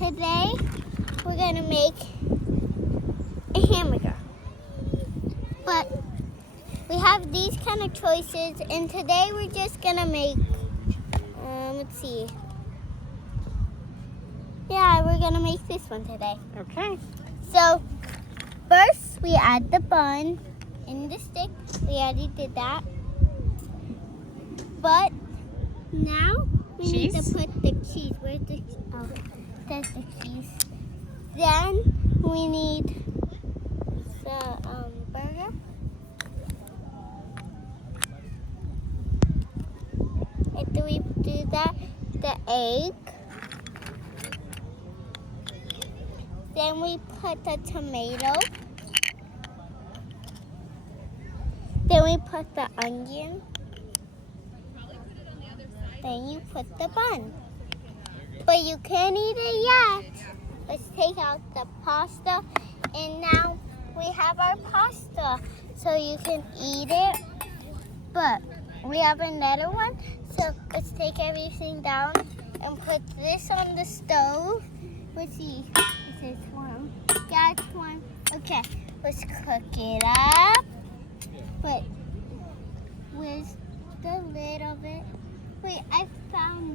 today we're gonna make a hamburger. But we have these kind of choices, and today we're just gonna make, let's see. Yeah, we're gonna make this one today. Okay. So, first we add the bun in the stick. We already did that. But now we need to put the cheese. Where's the there's the cheese. Then we need the burger. After we do that, the egg. Then we put the tomato. Then we put the onion. Then you put the bun. But you can't eat it yet. Let's take out the pasta. And now we have our pasta. So you can eat it. But we have another one. So let's take everything down and put this on the stove. Let's see. Is this one? Yeah, it's one. Okay, let's cook it up. But where's the lid of it? Wait, I found